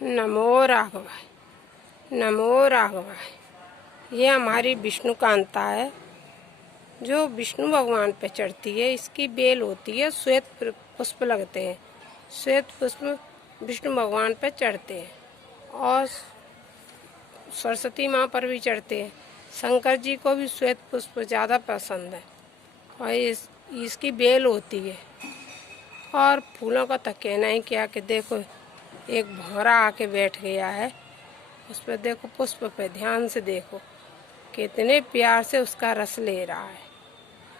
नमो राघवाय, नमो राघवाय। ये हमारी विष्णु कांता है जो विष्णु भगवान पे चढ़ती है। इसकी बेल होती है, श्वेत पुष्प लगते हैं। श्वेत पुष्प विष्णु भगवान पे चढ़ते हैं और सरस्वती माँ पर भी चढ़ते हैं। शंकर जी को भी श्वेत पुष्प ज़्यादा पसंद है और इसकी बेल होती है। और फूलों का तो कहना ही क्या कि देखो, एक भौरा आके बैठ गया है उस पर। देखो पुष्प पे ध्यान से देखो, कितने प्यार से उसका रस ले रहा है।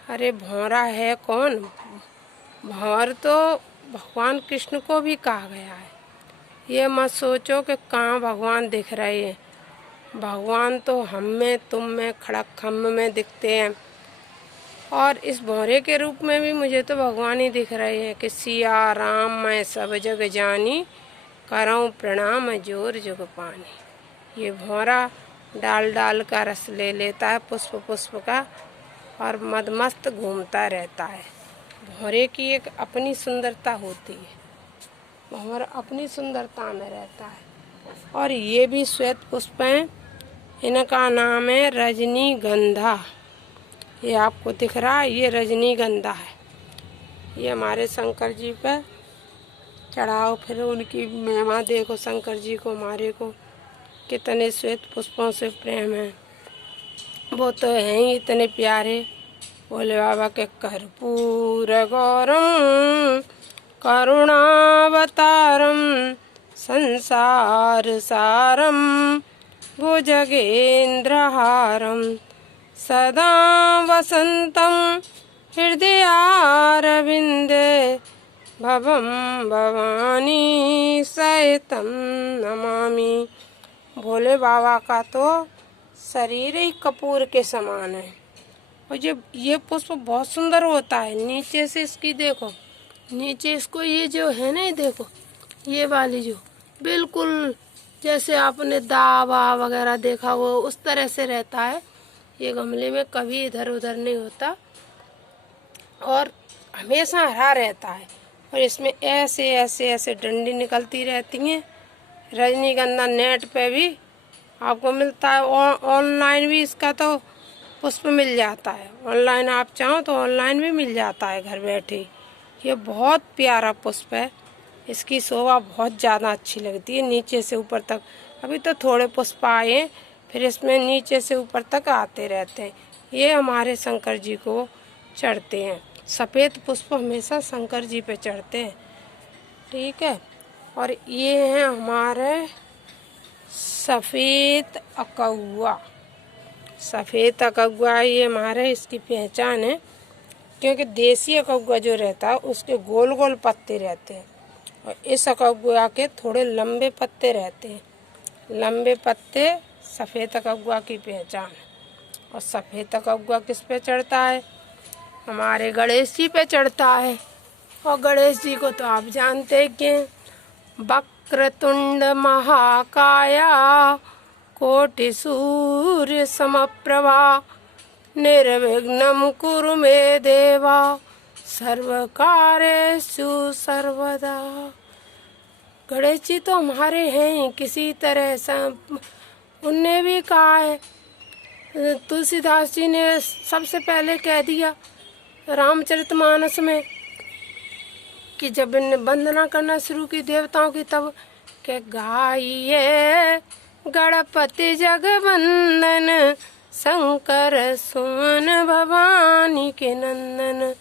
अरे भौरा है कौन? भौर तो भगवान कृष्ण को भी कहा गया है। ये मत सोचो कि कहाँ भगवान दिख रहे हैं। भगवान तो हम में, तुम में, खड़क खम्भ में दिखते हैं। और इस भौरे के रूप में भी मुझे तो भगवान ही दिख रहे हैं कि सिया राम मैं सब जग जानी, करऊँ प्रणाम जोर जुग पानी। ये भौरा डाल डाल का रस ले लेता है, पुष्प पुष्प का, और मदमस्त घूमता रहता है। भौरे की एक अपनी सुंदरता होती है, भौरा अपनी सुंदरता में रहता है। और ये भी श्वेत पुष्प हैं, इनका नाम है रजनीगंधा। ये आपको दिख रहा है, ये रजनीगंधा है। ये हमारे शंकर जी पे चढ़ाओ, फिर उनकी महिमा देखो। शंकर जी को, हमारे को कितने श्वेत पुष्पों से प्रेम है। वो तो हैं ही इतने प्यारे। भोले बाबा के कर्पूर गौरम करुणावतारम संसार सारम भुजगेंद्रहारम सदा वसंतम हृदयारविंदे भवम भवानी सहितम नमामि। भोले बाबा का तो शरीर ही कपूर के समान है। और जब ये पुष्प बहुत सुंदर होता है, नीचे से इसकी देखो, नीचे इसको ये जो है ना, ये देखो, ये वाली जो बिल्कुल जैसे आपने दावा वगैरह देखा वो उस तरह से रहता है। ये गमले में कभी इधर उधर नहीं होता और हमेशा हरा रहता है। और इसमें ऐसे ऐसे ऐसे डंडी निकलती रहती हैं। रजनीगंधा नेट पे भी आपको मिलता है, ऑनलाइन भी इसका तो पुष्प मिल जाता है। ऑनलाइन आप चाहो तो ऑनलाइन भी मिल जाता है घर बैठे। ये बहुत प्यारा पुष्प है, इसकी शोभा बहुत ज़्यादा अच्छी लगती है नीचे से ऊपर तक। अभी तो थोड़े पुष्प आए हैं, फिर इसमें नीचे से ऊपर तक आते रहते हैं। ये हमारे शंकर जी को चढ़ते हैं। सफ़ेद पुष्प हमेशा शंकर जी पे चढ़ते हैं, ठीक है। और ये हैं हमारे सफ़ेद अकौआ। सफ़ेद अकौआ ये हमारे, इसकी पहचान है क्योंकि देसी अकौआ जो रहता है उसके गोल गोल पत्ते रहते हैं और इस अकौआ के थोड़े लंबे पत्ते रहते हैं। लंबे पत्ते सफ़ेद अकौआ की पहचान है। और सफ़ेद अकौआ किस पे चढ़ता है? हमारे गणेश जी पे चढ़ता है। और गणेश जी को तो आप जानते हैं कि वक्रतुंड महाकाया कोटि सूर्य समप्रभा निर्विघ्नं कुरु मे देवा सर्वकार्येषु सर्वदा। गणेश जी तो हमारे हैं किसी तरह से। उनने भी कहा है, तुलसीदास जी ने सबसे पहले कह दिया रामचरितमानस में कि जब इनने वंदना करना शुरू की देवताओं की, तब के गाइए गणपति जगवंदन शंकर सुमन भवानी के नंदन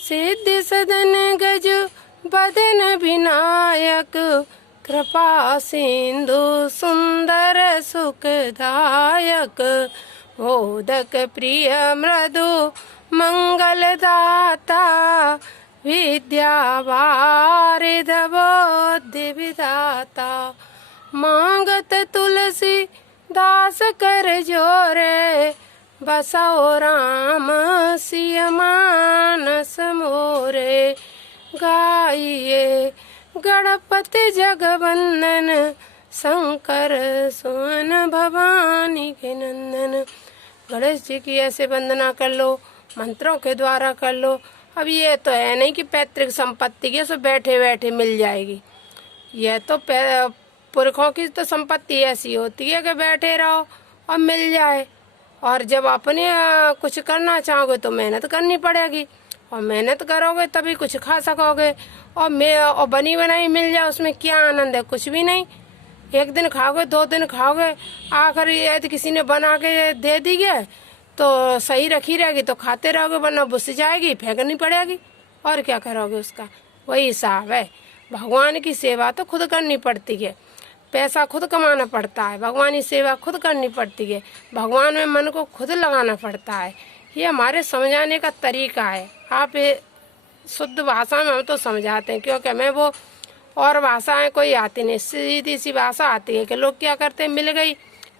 सिद्धि सदन गज बदन विनायक कृपा सिंधु सुंदर सुखदायक मोदक प्रिय मृदु मंगलदाता विद्या वारिध बुद्धि विधाता मांगत तुलसी दास कर जोरे बसो राम सिय मानस मोरे। गाइए गणपति जगवंदन शंकर सुमन भवानी के नंदन। गणेश जी की ऐसे वंदना कर लो, मंत्रों के द्वारा कर लो। अब ये तो है नहीं कि पैतृक संपत्ति के सो बैठे बैठे मिल जाएगी। यह तो पुरखों की तो संपत्ति ऐसी होती है कि बैठे रहो और मिल जाए, और जब अपने कुछ करना चाहोगे तो मेहनत करनी पड़ेगी, और मेहनत करोगे तभी कुछ खा सकोगे। और बनी बनाई मिल जाए उसमें क्या आनंद है? कुछ भी नहीं। एक दिन खाओगे, 2 दिन खाओगे, आखिर यदि किसी ने बना के दे दी है तो सही रखी रहेगी तो खाते रहोगे, वरना बुस जाएगी, फेंकनी पड़ेगी, और क्या करोगे उसका? वही हिसाब है। भगवान की सेवा तो खुद करनी पड़ती है, पैसा खुद कमाना पड़ता है, भगवान की सेवा खुद करनी पड़ती है, भगवान में मन को खुद लगाना पड़ता है। ये हमारे समझाने का तरीका है। आप शुद्ध भाषा में हम तो समझाते हैं, क्योंकि हमें वो और भाषाएं कोई आती नहीं, सीधी सी भाषा आती है कि लोग क्या करते हैं, मिल गई,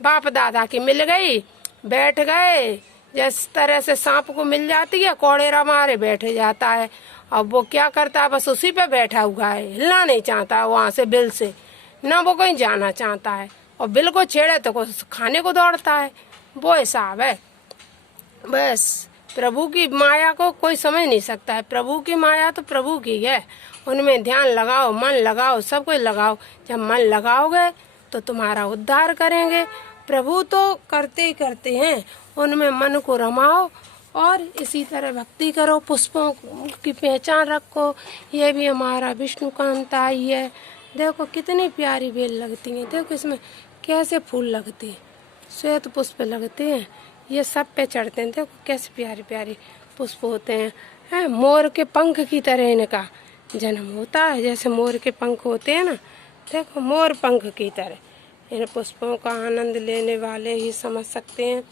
बाप दादा की मिल गई, बैठ गए, जिस तरह से सांप को मिल जाती है, कोड़ेरा मारे बैठ जाता है। अब वो क्या करता है, बस उसी पे बैठा हुआ है, हिलना नहीं चाहता वहाँ से, बिल से ना वो कहीं जाना चाहता है, और बिल को छेड़े तो कुछ खाने को दौड़ता है। वो हिसाब है। बस प्रभु की माया को कोई समझ नहीं सकता है। प्रभु की माया तो प्रभु की है, उनमें ध्यान लगाओ, मन लगाओ, सब कुछ लगाओ। जब मन लगाओगे तो तुम्हारा उद्धार करेंगे। प्रभु तो करते ही करते हैं, उनमें मन को रमाओ और इसी तरह भक्ति करो, पुष्पों की पहचान रखो। ये भी हमारा विष्णुकांता ही है। देखो कितनी प्यारी बेल लगती है, देखो इसमें कैसे फूल लगते हैं, श्वेत पुष्प लगते हैं, ये सब पे चढ़ते हैं। देखो कैसे प्यारी प्यारी पुष्प होते हैं। मोर के पंख की तरह इनका जन्म होता है, जैसे मोर के पंख होते हैं ना, देखो मोर पंख की तरह। इन पुष्पों का आनंद लेने वाले ही समझ सकते हैं,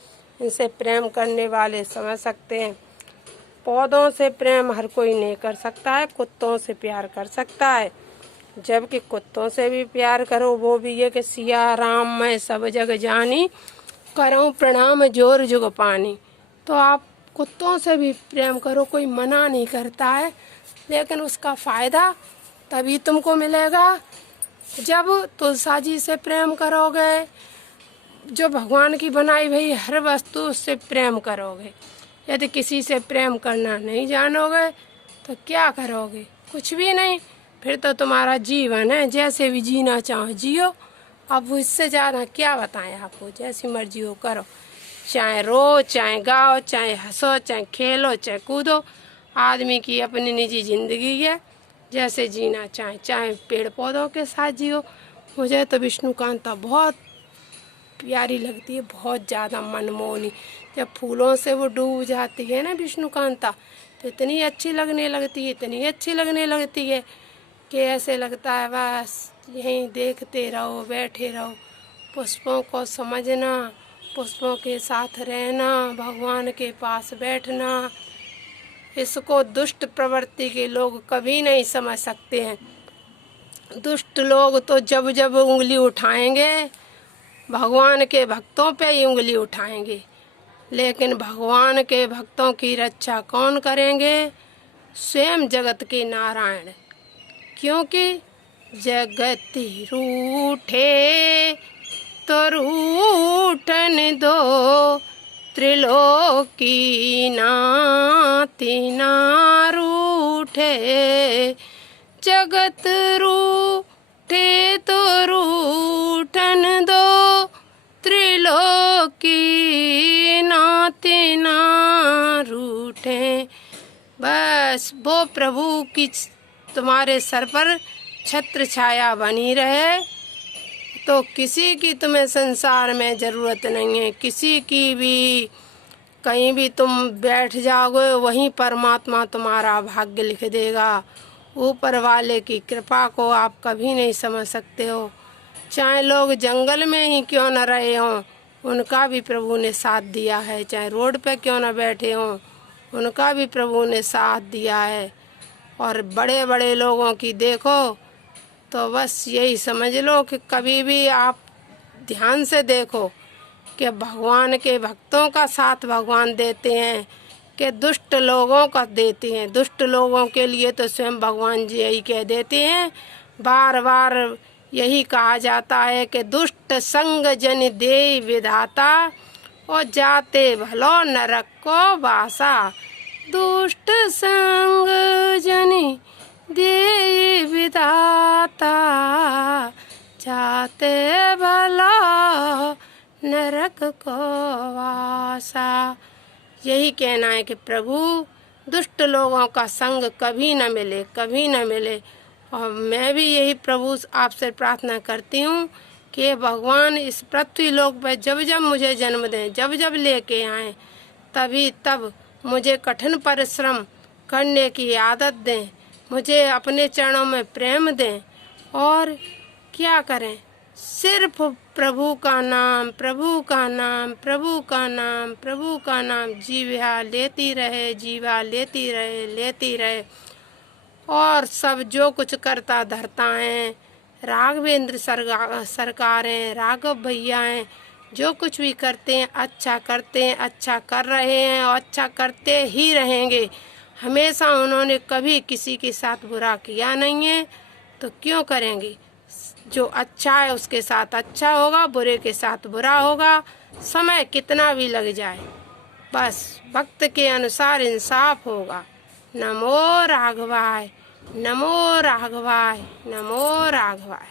इनसे प्रेम करने वाले समझ सकते हैं। पौधों से प्रेम हर कोई नहीं कर सकता है, कुत्तों से प्यार कर सकता है। जबकि कुत्तों से भी प्यार करो, वो भी ये कि सिया राम मैं सब जग जानी, करूं प्रणाम जोर जुग पानी। तो आप कुत्तों से भी प्रेम करो, कोई मना नहीं करता है, लेकिन उसका फ़ायदा तभी तुमको मिलेगा जब तुलसा जी से प्रेम करोगे, जो भगवान की बनाई हुई हर वस्तु उससे प्रेम करोगे। यदि किसी से प्रेम करना नहीं जानोगे तो क्या करोगे? कुछ भी नहीं। फिर तो तुम्हारा जीवन है, जैसे भी जीना चाहो जियो। अब इससे ज़्यादा क्या बताएं आपको, जैसी मर्जी हो करो, चाहे रो, चाहे गाओ, चाहे हंसो, चाहे खेलो, चाहे कूदो। आदमी की अपनी निजी ज़िंदगी है, जैसे जीना चाहे पेड़ पौधों के साथ जियो। मुझे तो विष्णुकांता बहुत प्यारी लगती है, बहुत ज़्यादा मनमोहनी। जब फूलों से वो डूब जाती है ना विष्णुकांता, तो इतनी अच्छी लगने लगती है, इतनी अच्छी लगने लगती है कि ऐसे लगता है बस यहीं देखते रहो, बैठे रहो। पुष्पों को समझना, पुष्पों के साथ रहना, भगवान के पास बैठना, इसको दुष्ट प्रवृत्ति के लोग कभी नहीं समझ सकते हैं। दुष्ट लोग तो जब जब उंगली उठाएंगे भगवान के भक्तों पे ही उंगली उठाएंगे, लेकिन भगवान के भक्तों की रक्षा कौन करेंगे? स्वयं जगत के नारायण। क्योंकि जगत रूठे तो रूठन दो, त्रिलोकी नाती ना रूठे। जगत रूठे तो रूठन दो, त्रिलोकी नाती ना रूठे। बस वो प्रभु की तुम्हारे सर पर छत्र छाया बनी रहे, तो किसी की तुम्हें संसार में ज़रूरत नहीं है। किसी की भी कहीं भी तुम बैठ जाओगे, वहीं परमात्मा तुम्हारा भाग्य लिख देगा। ऊपर वाले की कृपा को आप कभी नहीं समझ सकते हो। चाहे लोग जंगल में ही क्यों न रहे हों, उनका भी प्रभु ने साथ दिया है। चाहे रोड पे क्यों न बैठे हों, उनका भी प्रभु ने साथ दिया है। और बड़े बड़े लोगों की देखो तो बस यही समझ लो कि कभी भी आप ध्यान से देखो कि भगवान के भक्तों का साथ भगवान देते हैं कि दुष्ट लोगों का देते हैं। दुष्ट लोगों के लिए तो स्वयं भगवान जी यही कह देते हैं, बार बार यही कहा जाता है कि दुष्ट संग जन दे विधाता, और जाते भलो नरक को वासा। दुष्ट संग जन दे विधाता, जाते भला नरक को वासा। यही कहना है कि प्रभु दुष्ट लोगों का संग कभी न मिले, कभी न मिले। और मैं भी यही प्रभु आपसे प्रार्थना करती हूँ कि भगवान इस पृथ्वी लोक पर जब जब मुझे जन्म दें, जब जब लेके आएँ, तभी तब मुझे कठिन परिश्रम करने की आदत दें, मुझे अपने चरणों में प्रेम दें। और क्या करें, सिर्फ प्रभु का नाम, प्रभु का नाम, प्रभु का नाम, प्रभु का नाम जीवा लेती रहे, जीवा लेती रहे, लेती रहे। और सब जो कुछ करता धरता है, राघवेंद्र सरकार हैं, राघव भैया हैं, जो कुछ भी करते हैं अच्छा करते हैं, अच्छा कर रहे हैं और अच्छा करते ही रहेंगे। हमेशा उन्होंने कभी किसी के साथ बुरा किया नहीं है, तो क्यों करेंगे। जो अच्छा है उसके साथ अच्छा होगा, बुरे के साथ बुरा होगा, समय कितना भी लग जाए, बस वक्त के अनुसार इंसाफ होगा। नमो राघवाय, नमो राघवाय, नमो राघवाय।